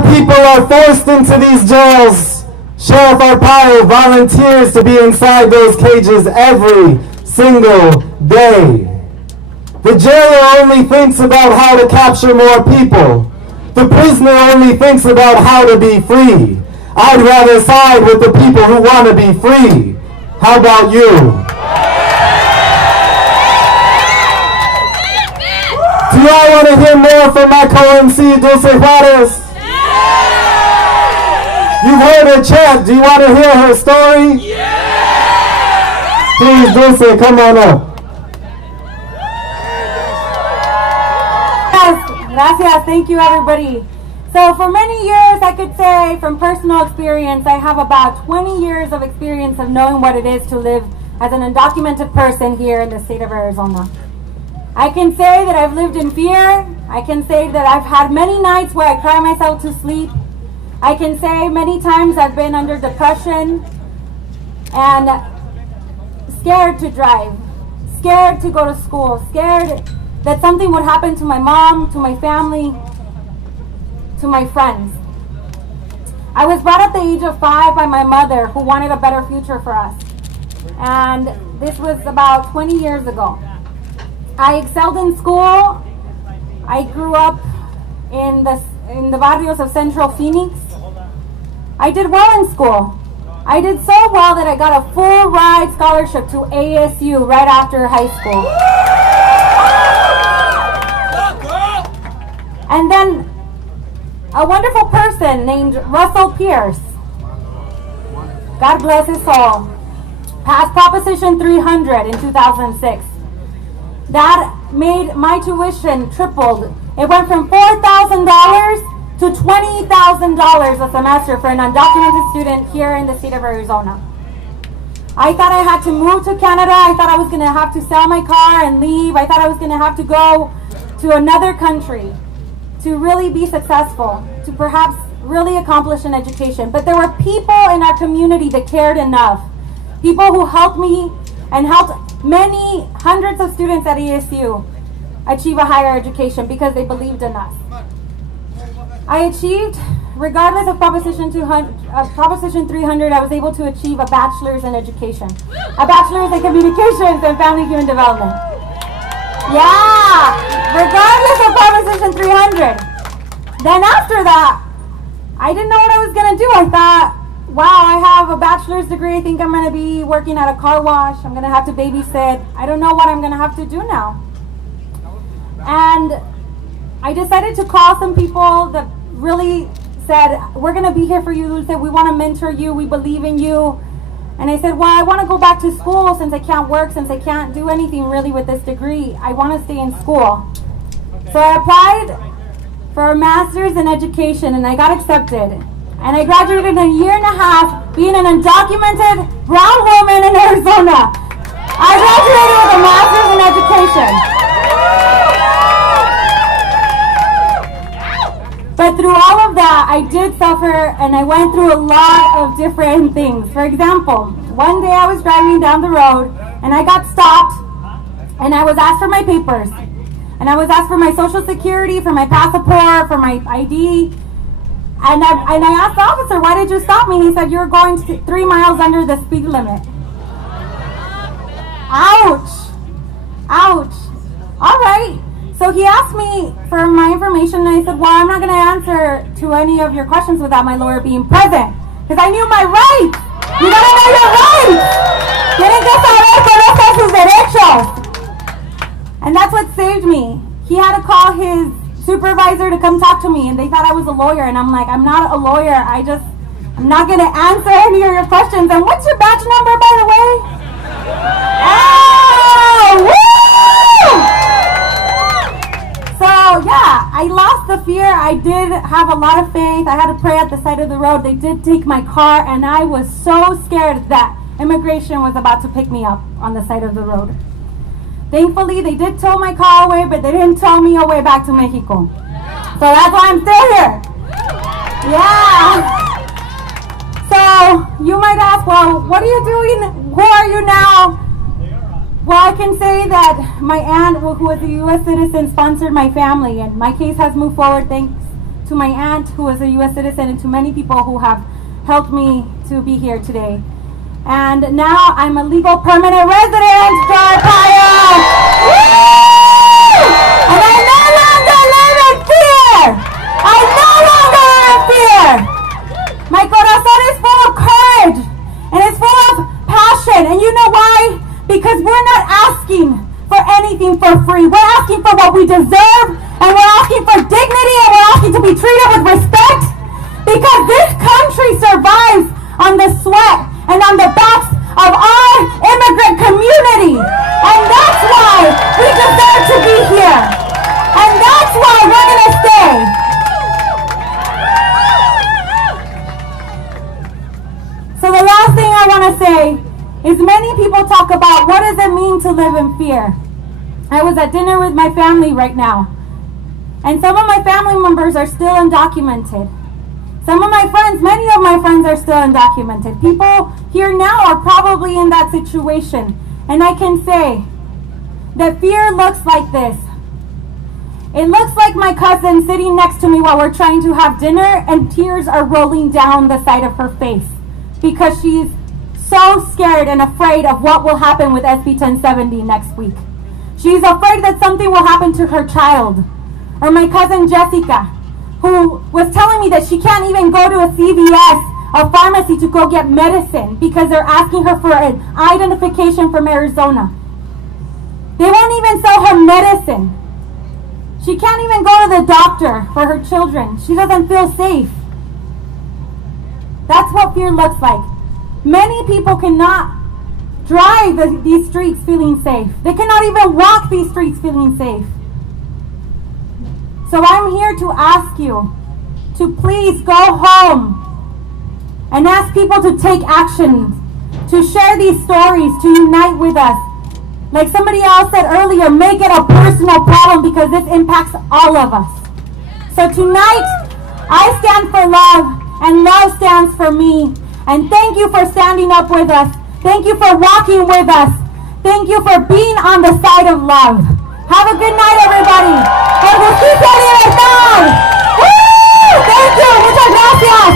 more people are forced into these jails. Sheriff Arpaio volunteers to be inside those cages every single day. The jailer only thinks about how to capture more people. The prisoner only thinks about how to be free. I'd rather side with the people who want to be free. How about you? Do y'all want to hear more from my co-MC, Dulce Juarez? You've heard her chant. Do you want to hear her story? Please, Dulce, come on up. Gracias. Thank you, everybody. So for many years, I could say from personal experience, I have about 20 years of experience of knowing what it is to live as an undocumented person here in the state of Arizona. I can say that I've lived in fear. I can say that I've had many nights where I cry myself to sleep. I can say many times I've been under depression and scared to drive, scared to go to school, scared that something would happen to my mom, to my family, to my friends. I was brought up at the age of 5 by my mother, who wanted a better future for us. And this was about 20 years ago. I excelled in school. I grew up in the barrios of Central Phoenix. I did well in school. I did so well that I got a full ride scholarship to ASU right after high school. And then a wonderful person named Russell Pierce, God bless his soul, passed Proposition 300 in 2006. That made my tuition tripled. It went from $4,000 to $20,000 a semester for an undocumented student here in the state of Arizona. I thought I had to move to Canada. I thought I was going to have to sell my car and leave. I thought I was going to have to go to another country to really be successful, to perhaps really accomplish an education. But there were people in our community that cared enough. People who helped me and helped many hundreds of students at ASU achieve a higher education because they believed in us. I achieved, regardless of Proposition 300, I was able to achieve a bachelor's in education. A bachelor's in communications and family human development. Yeah, regardless of Proposition 300. Then after that, I didn't know what I was going to do. I thought, wow, I have a bachelor's degree. I think I'm going to be working at a car wash. I'm going to have to babysit. I don't know what I'm going to have to do now. And I decided to call some people that really said, we're going to be here for you. They said, we want to mentor you. We believe in you. And I said, well, I want to go back to school since I can't work, since I can't do anything really with this degree. I want to stay in school. So I applied for a master's in education and I got accepted. And I graduated in a year and a half being an undocumented brown woman in Arizona. I graduated with a master's in education. But through all of that, I did suffer and I went through a lot of different things. For example, one day I was driving down the road and I got stopped and I was asked for my papers. And I was asked for my social security, for my passport, for my ID. And I asked the officer, why did you stop me? And he said, you're going 3 miles under the speed limit. Ouch. Ouch. All right. So he asked me for my information, and I said, well, I'm not going to answer to any of your questions without my lawyer being present. Because I knew my rights. You got to know your rights. Tienen que saber conocer sus derechos. And that's what saved me. He had to call his supervisor to come talk to me, and they thought I was a lawyer. And I'm like, I'm not a lawyer. I'm not going to answer any of your questions. And what's your batch number, by the way? Oh, woo! So yeah, I lost the fear. I did have a lot of faith. I had to pray at the side of the road. They did take my car, and I was so scared that immigration was about to pick me up on the side of the road. Thankfully, they did tow my car away, but they didn't tow me away back to Mexico. So that's why I'm still here. Yeah. So you might ask, well, what are you doing? Who are you now? Well, I can say that my aunt, who was a U.S. citizen, sponsored my family, and my case has moved forward thanks to my aunt, who is a U.S. citizen, and to many people who have helped me to be here today. And now I'm a legal permanent resident for Arpaio. And I no longer live in fear. I no longer live in fear. My corazón is full of courage, and it's full of passion. And you know why? Because we're not asking for anything for free. We're asking for what we deserve, and we're asking for dignity, and we're asking to be treated with respect. Because this country survives on the sweat and on the backs of our immigrant community. And that's why we deserve to be here. And that's why we're going to stay. So the last thing I want to say is many people talk about what does it mean to live in fear. I was at dinner with my family right now. And some of my family members are still undocumented. Some of my friends, many of my friends are still undocumented. People here now are probably in that situation. And I can say that fear looks like this. It looks like my cousin sitting next to me while we're trying to have dinner, and tears are rolling down the side of her face because she's so scared and afraid of what will happen with SB 1070 next week. She's afraid that something will happen to her child. Or my cousin Jessica, who was telling me that she can't even go to a CVS, a pharmacy, to go get medicine because they're asking her for an identification from Arizona. They won't even sell her medicine. She can't even go to the doctor for her children. She doesn't feel safe. That's what fear looks like. Many people cannot drive these streets feeling safe. They cannot even walk these streets feeling safe. So I'm here to ask you to please go home and ask people to take action, to share these stories, to unite with us. Like somebody else said earlier, make it a personal problem because this impacts all of us. So tonight, I stand for love, and love stands for me. And thank you for standing up with us. Thank you for walking with us. Thank you for being on the side of love. Have a good night, everybody. Por justicia y libertad. Woo! Thank you. Muchas gracias.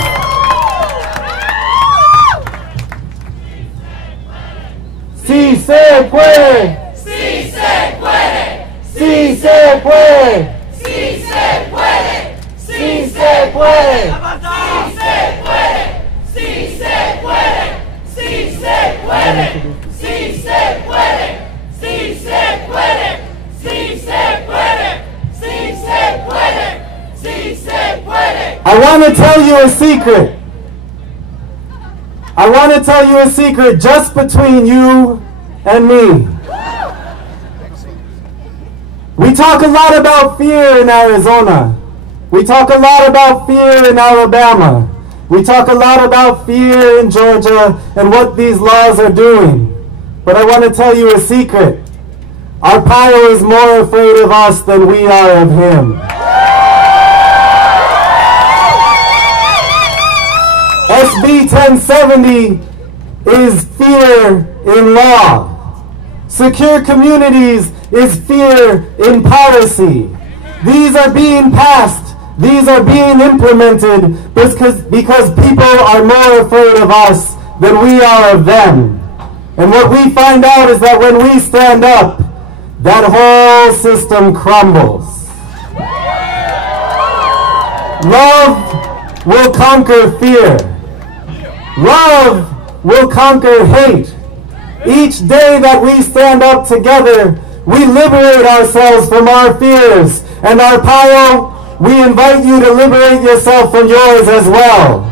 Sí se puede. Sí se puede. Sí se puede. Sí se puede. Sí se puede. Sí se puede. Sí se puede. Sí se puede. Sí se puede. Sí se puede. Sí se puede. Sí se puede. Sí se puede. I want to tell you a secret. I want to tell you a secret just between you and me. We talk a lot about fear in Arizona. We talk a lot about fear in Alabama. We talk a lot about fear in Georgia and what these laws are doing. But I want to tell you a secret. Arpaio is more afraid of us than we are of him. SB 1070 is fear in law. Secure communities is fear in policy. These are being passed. These are being implemented because people are more afraid of us than we are of them. And what we find out is that when we stand up, that whole system crumbles. Love will conquer fear. Love will conquer hate. Each day that we stand up together, we liberate ourselves from our fears. And Arpaio, we invite you to liberate yourself from yours as well.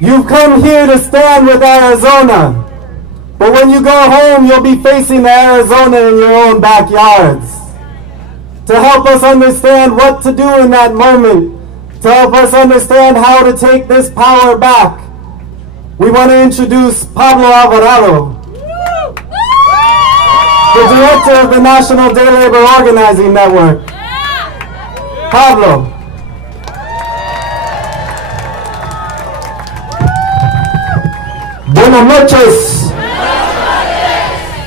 You've come here to stand with Arizona. But when you go home, you'll be facing Arizona in your own backyards. To help us understand what to do in that moment, to help us understand how to take this power back, we want to introduce Pablo Alvarado, the director of the National Day Labor Organizing Network. Pablo. Buenas noches.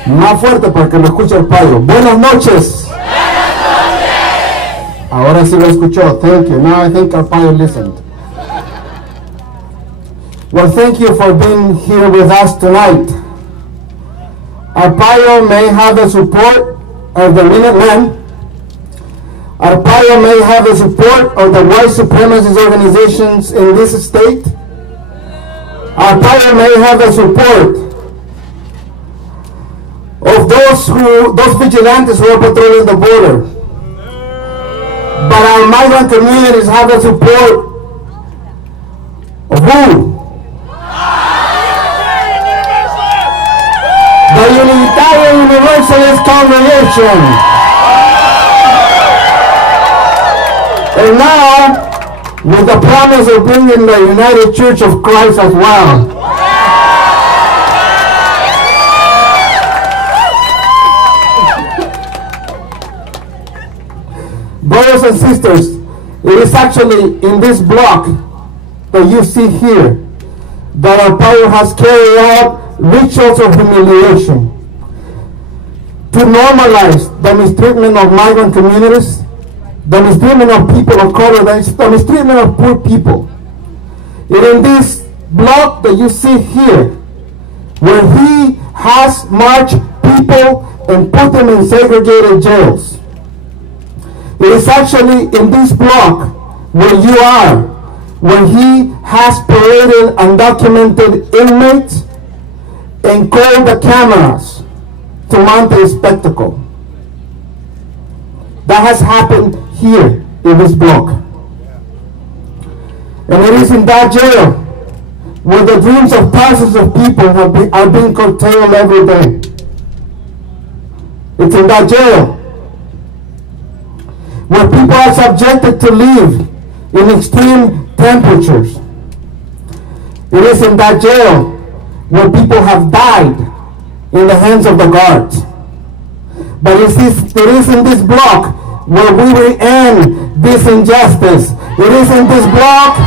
Más fuerte para que lo escuche el payo. Buenas noches. Ahora sí lo escuchó. Thank you. Now I think our payo listened. Well, thank you for being here with us tonight. Arpaio may have the support of the Minutemen. Arpaio may have the support of the white supremacist organizations in this state. Arpaio may have the support of those vigilantes who are patrolling the border. But our migrant communities have the support of who? The Unitarian Universalist Congregation. And now, with the promise of bringing the United Church of Christ as well. Brothers and sisters, it is actually in this block that you see here that Arpaio has carried out rituals of humiliation to normalize the mistreatment of migrant communities, the mistreatment of people of color, the mistreatment of poor people. It in this block that you see here, where he has marched people and put them in segregated jails. It is actually in this block where you are, where he has paraded undocumented inmates and called the cameras to mount a spectacle. That has happened here in this block. And it is in that jail where the dreams of thousands of people are being curtailed every day. It's in that jail where people are subjected to live in extreme temperatures. It is in that jail where people have died in the hands of the guards. But it is in this block where we will end this injustice. It is in this block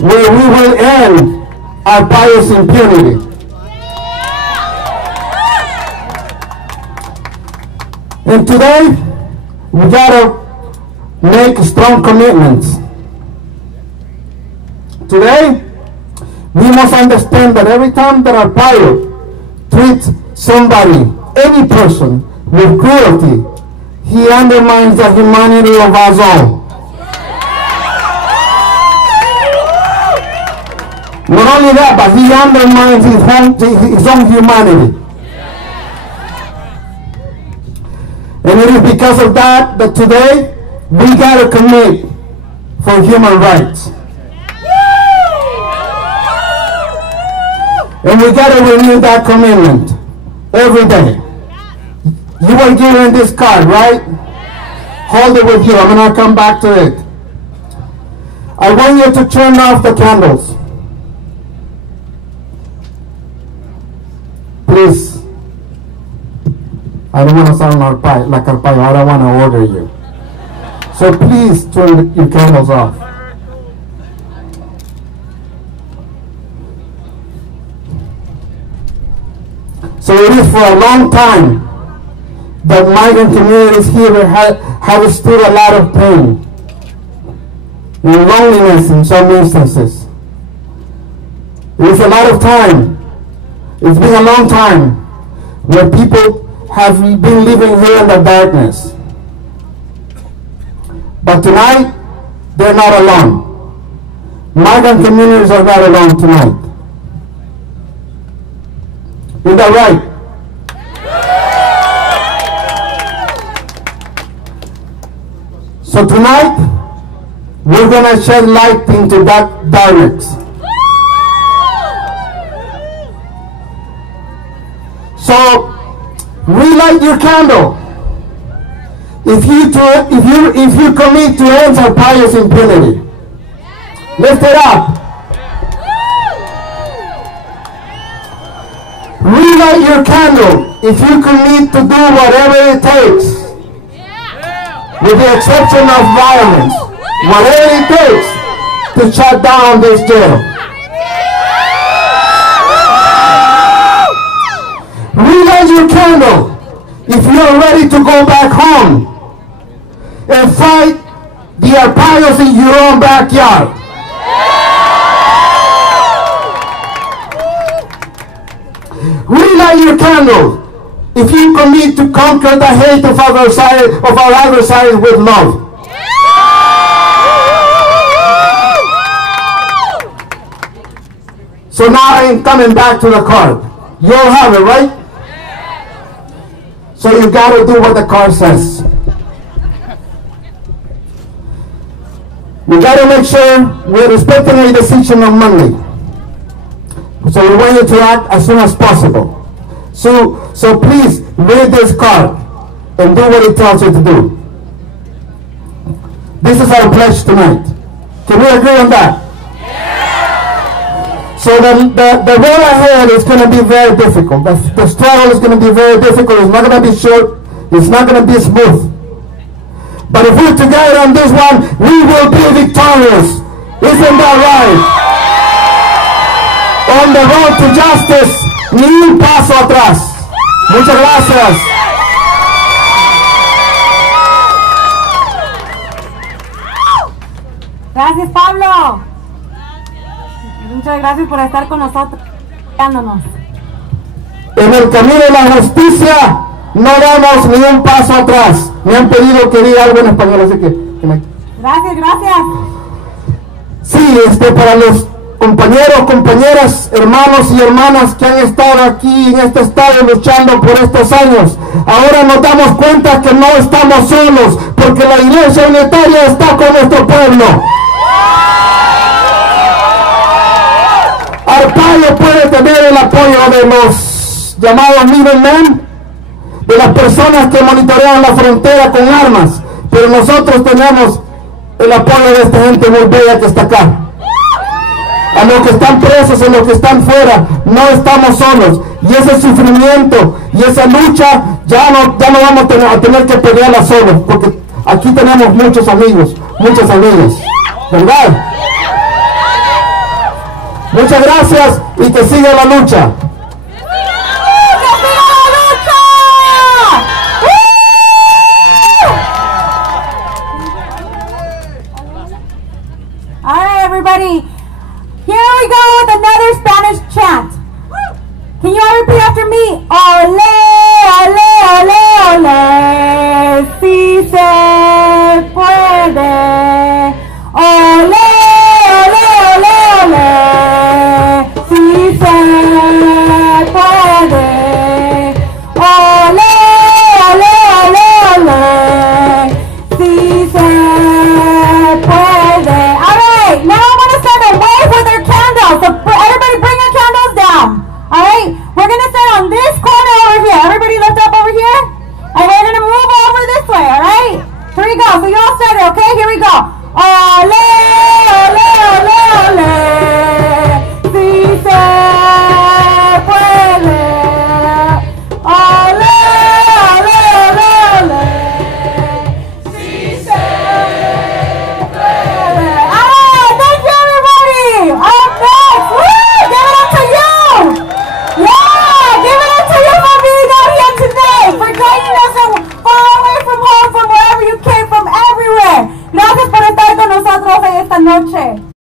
where we will end our pious impunity. And today, we gotta make strong commitments. Today, we must understand that every time that Arpaio treats somebody, any person, with cruelty, he undermines the humanity of us all. Not only that, but he undermines his own humanity. And it is because of that that today we got to commit for human rights. And we got to renew that commitment every day. You were given this card, right? Hold it with you. I'm going to come back to it. I want you to turn off the candles. Please. I don't want to sound like Arpaio. I don't want to order you. So please turn your candles off. So it is for a long time that migrant communities here have stood a lot of pain and loneliness in some instances. It is a lot of time. It's been a long time where people have been living here in the darkness. But tonight, they're not alone. Migrant communities are not alone tonight. Is that right? So tonight, we're going to shed light into that darkness. So, relight your candle. If you commit to end our pious impunity, lift it up. Relight your candle if you commit to do whatever it takes, with the exception of violence, whatever it takes to shut down this jail. Relight your candle if you are ready to go back home and fight the Arpayos in your own backyard. Relight your candle if you commit to conquer the hate of our adversaries with love. So now I am coming back to the card. You all have it, right? So you got to do what the card says. We got to make sure we're respecting a decision on Monday. So we want you to act as soon as possible. So please read this card and do what it tells you to do. This is our pledge tonight. Can we agree on that? So the road ahead is going to be very difficult. The struggle is going to be very difficult. It's not going to be short. It's not going to be smooth. But if we're together on this one, we will be victorious. Isn't that right? On the road to justice, ni un paso atrás. Muchas gracias. Gracias, Pablo. Muchas gracias por estar con nosotros, apoyándonos. En el camino de la justicia no damos ni un paso atrás. Me han pedido que diga algo en español, así que Gracias, gracias. Sí, para los compañeros, compañeras, hermanos y hermanas que han estado aquí en este estadio luchando por estos años, ahora nos damos cuenta que no estamos solos, porque la Iglesia Unitaria está con nuestro pueblo. Arpaio puede tener el apoyo de los llamados middlemen, de las personas que monitorean la frontera con armas, pero nosotros tenemos el apoyo de esta gente muy bella que está acá. A los que están presos, a los que están fuera, no estamos solos. Y ese sufrimiento y esa lucha ya no vamos a tener que pelearla solos, porque aquí tenemos muchos amigos, muchas amigas, ¿verdad? Muchas gracias y que siga la lucha.